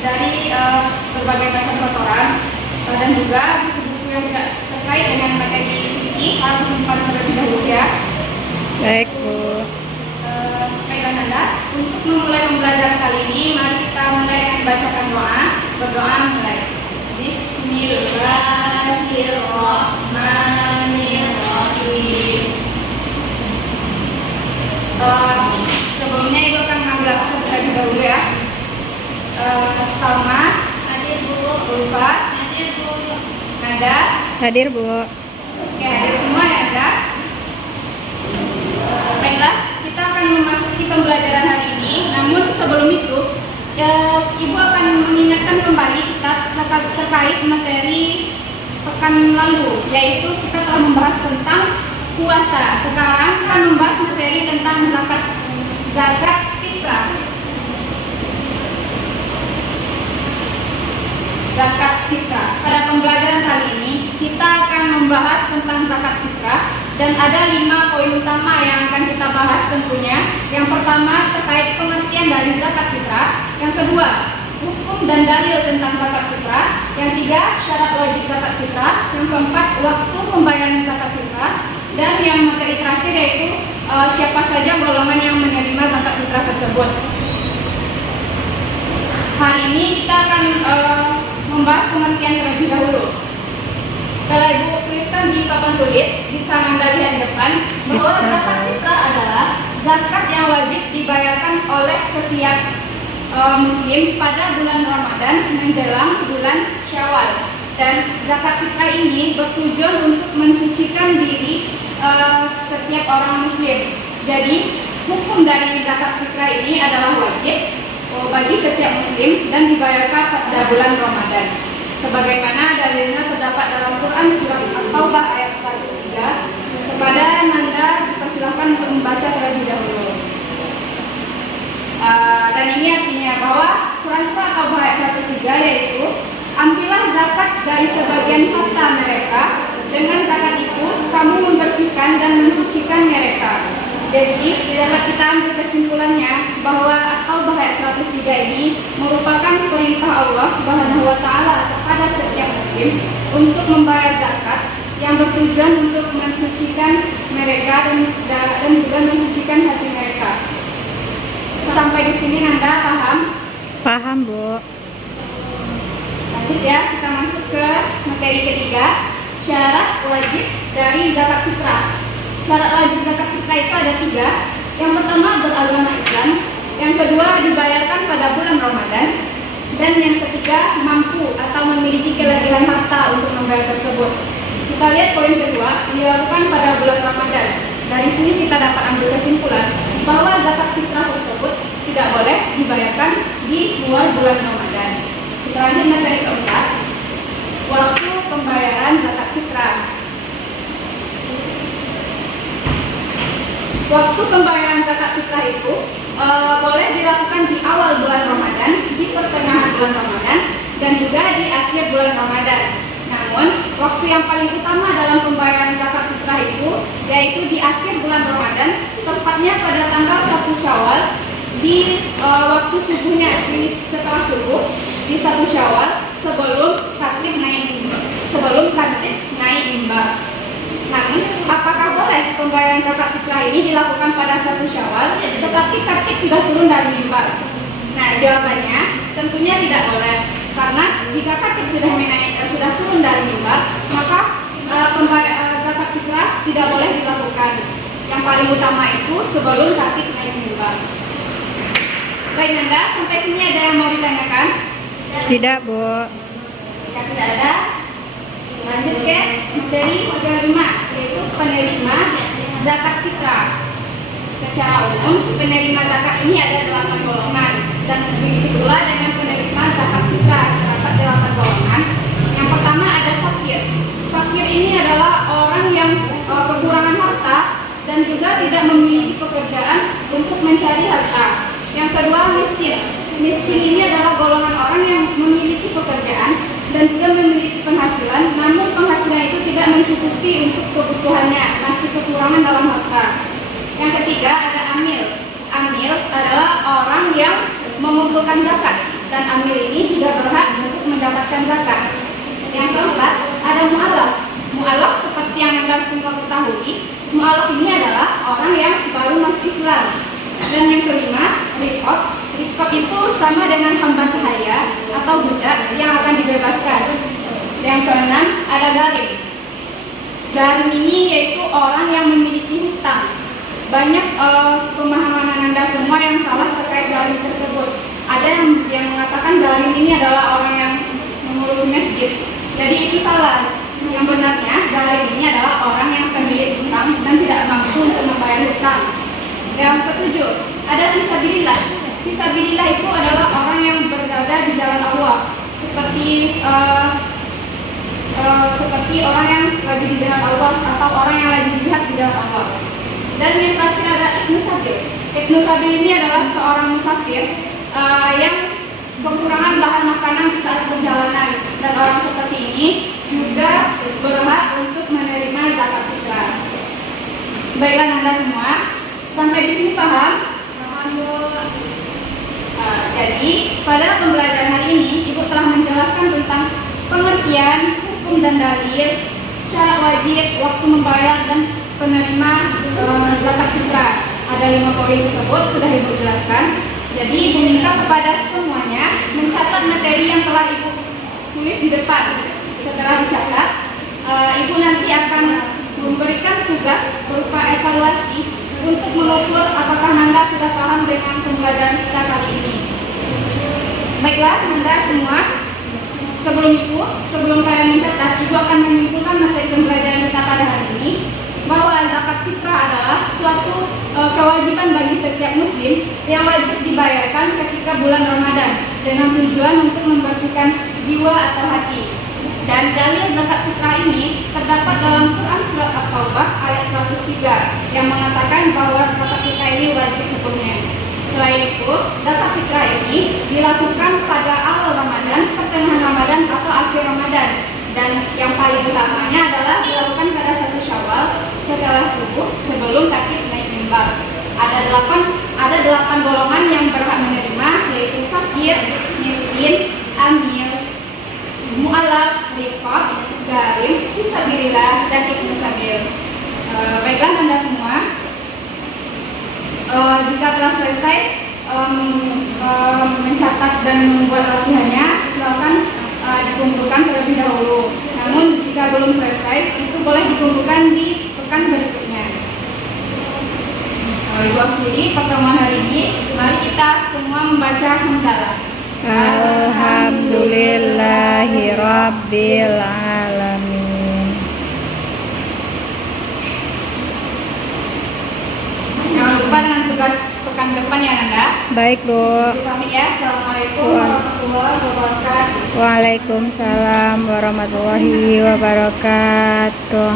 dari berbagai macam kotoran dan juga buku-buku yang tidak terkait dengan materi fikih harus disimpan terlebih dahulu ya. Baik, Bu. Baiklah Nanda, untuk memulai pembelajaran kali ini, mari kita mulai dengan bacakan doa. Berdoa mulai. Bismillahirrahmanirrahim. Sebelumnya Ibu akan mengambil aksen terlebih dahulu ya. Salma, hadir Bu. Ulfa, hadir Bu. Nada, Hadir, Bu. oke, hadir semua ya Nada. Baiklah, kita akan memasuki pembelajaran hari ini. Namun sebelum itu, Ibu akan mengingatkan kembali kita terkait materi pekan lalu, yaitu kita telah membahas tentang puasa. Sekarang kita membahas materi tentang zakat fitrah. Zakat fitrah. Pada pembelajaran kali ini kita akan membahas tentang zakat fitrah dan ada 5 poin utama yang akan kita bahas tentunya. Yang pertama terkait pengertian dari zakat fitrah, yang kedua hukum dan dalil tentang zakat fitrah, yang tiga syarat wajib zakat fitrah, yang keempat waktu pembayaran zakat fitrah, dan yang materi terakhir yaitu siapa saja golongan yang menerima zakat fitrah tersebut. Hari ini kita akan membahas pengertian terlebih dahulu. Kalau Ibu tuliskan di papan tulis, bisa Anda lihat di depan bahwa zakat fitrah adalah zakat yang wajib dibayarkan oleh setiap Muslim pada bulan Ramadan menjelang bulan Syawal. Dan zakat fitrah ini bertujuan untuk mensucikan diri setiap orang Muslim. Jadi hukum dari zakat fitrah ini adalah wajib bagi setiap Muslim dan dibayarkan pada bulan Ramadan. Sebagaimana dalilnya terdapat dalam Quran surat At-Taubah ayat 103. Kepada Nanda dipersilahkan untuk membaca terlebih dahulu. Dan ini artinya bahwa Quran surat At-Taubah ayat 103 yaitu ambillah zakat dari sebagian harta mereka, dengan zakat itu kamu membersihkan dan mensucikan mereka. Jadi dapat kita ambil kesimpulannya bahwa At-Taubah ayat 103 ini merupakan perintah Allah Subhanahu wa taala kepada setiap muslim untuk membayar zakat yang bertujuan untuk mensucikan mereka dan juga mensucikan hati mereka. Sampai di sini Nanda paham? Paham, Bu. Lanjut ya, kita masuk ke materi ketiga, syarat wajib dari zakat fitrah. Syarat wajib zakat fitrah itu ada 3. Yang pertama beragama Islam, yang kedua dibayarkan pada bulan Ramadan, dan yang ketiga mampu atau memiliki kelebihan harta untuk membayar tersebut. Kita lihat poin kedua, dilakukan pada bulan Ramadan. Dari sini kita dapat ambil kesimpulan bahwa zakat fitrah tersebut tidak boleh dibayarkan di luar bulan Ramadan. Kita lanjut materi keempat, waktu pembayaran zakat fitrah. Waktu pembayaran zakat fitrah itu boleh dilakukan di awal bulan Ramadan, di pertengahan bulan Ramadan, dan juga di akhir bulan Ramadan. Namun, waktu yang paling utama dalam pembayaran zakat fitrah itu yaitu di akhir bulan Ramadan, tepatnya pada tanggal 1 Syawal, di waktu subuhnya, di setelah subuh, di 1 Syawal, sebelum khatib naik mimbar. Namun, apakah boleh pembayaran zakat fitrah ini dilakukan pada 1 Syawal, tetapi khatib sudah turun dari mimbar? Nah, jawabannya tentunya tidak boleh. Karena jika khatib sudah turun dari mimbar, maka pembayaran zakat fitrah tidak boleh dilakukan. Yang paling utama itu sebelum khatib naik mimbar. Baik Nanda, sampai sini ada yang mau ditanyakan? Tidak, Bu. Jika tidak ada, lanjut ke materi kelima, yaitu penerima zakat fitrah. Secara umum, penerima zakat ini ada 8 golongan, dan begitu pula dengan penerima zakat fitrah terdapat 8 golongan. Yang pertama ada fakir. Fakir ini adalah orang yang kekurangan harta dan juga tidak memiliki pekerjaan untuk mencari harta. Yang kedua miskin. Miskin ini adalah golongan orang yang memiliki pekerjaan dan juga memiliki penghasilan, namun penghasilan itu tidak mencukupi untuk kebutuhannya, masih kekurangan dalam harta. Yang ketiga ada amil. Amil adalah orang yang mengumpulkan zakat, dan amil ini Mu'alaf ini adalah orang yang baru masuk Islam. Dan yang kelima, riqab. Riqab itu sama dengan hamba sahaya atau budak yang akan dibebaskan. Yang keenam, ada garim. Garim ini yaitu orang yang memiliki hutang. Banyak pemahaman Anda semua yang salah terkait garim tersebut. Ada yang mengatakan garim ini adalah orang yang mengurus masjid. Jadi itu salah. Yang benarnya, garim ini adalah orang yang pemilik hutang dan tidak mampu untuk membayar hutang. Yang ketujuh, ada fisabilillah. Fisabilillah itu adalah orang yang berada di jalan Allah, seperti orang yang lagi di jalan Allah atau orang yang lagi jihad di jalan Allah. Dan yang terakhir ada Ibnu Sabil. Ibnu Sabil ini adalah seorang musafir yang kekurangan bahan makanan di saat perjalanan, dan orang seperti ini juga berhak untuk menerima zakat fitrah. Baiklah Anda semua, sampai di sini paham? Paham, Bu. Jadi pada pembelajaran hari ini Ibu telah menjelaskan tentang pengertian, hukum dan dalil, syarat wajib, waktu membayar dan penerima zakat fitrah. Ada 5 poin tersebut sudah Ibu jelaskan. Jadi Ibu minta kepada semuanya mencatat materi yang telah Ibu tulis di depan. Setelah dicatat, Ibu nanti akan memberikan tugas berupa evaluasi untuk mengukur apakah Nanda sudah paham dengan pembelajaran kita kali ini. Baiklah Nanda semua, sebelum kalian mencatat, Ibu akan menyimpulkan materi pembelajaran kita pada hari ini, bahwa zakat fitrah adalah suatu kewajiban bagi setiap muslim yang wajib dibayarkan ketika bulan Ramadan dengan tujuan untuk membersihkan jiwa atau hati. Dan dalil zakat fitrah ini terdapat dalam Quran Surat At-Taubah ayat 103 yang mengatakan bahwa zakat fitrah ini wajib hukumnya. Selain itu, zakat fitrah ini dilakukan pada awal Ramadan, pertengahan Ramadan atau akhir Ramadan. Dan yang paling utamanya adalah dilakukan pada 1 Syawal setelah subuh sebelum takbir naik mimbar. Ada 8 golongan yang berhak menerima, yaitu fakir, miskin, amil, mu'alaf, riqab, garim, fisabilillah, dan ibnu sabil. Baiklah Anda semua, jika telah selesai mencatat dan membuat latihannya, silakan dikumpulkan terlebih dahulu. Namun jika belum selesai, itu boleh dikumpulkan di pekan berikutnya. Ibu akhiri pertemuan hari ini. Mari kita semua membaca hamdalah. Alhamdulillahi Rabbil Alamin. Jangan lupa dengan tugas pekan depan ya Nanda. Baik Bu. Pamit ya. Assalamualaikum warahmatullahi wabarakatuh. Waalaikumsalam warahmatullahi wabarakatuh.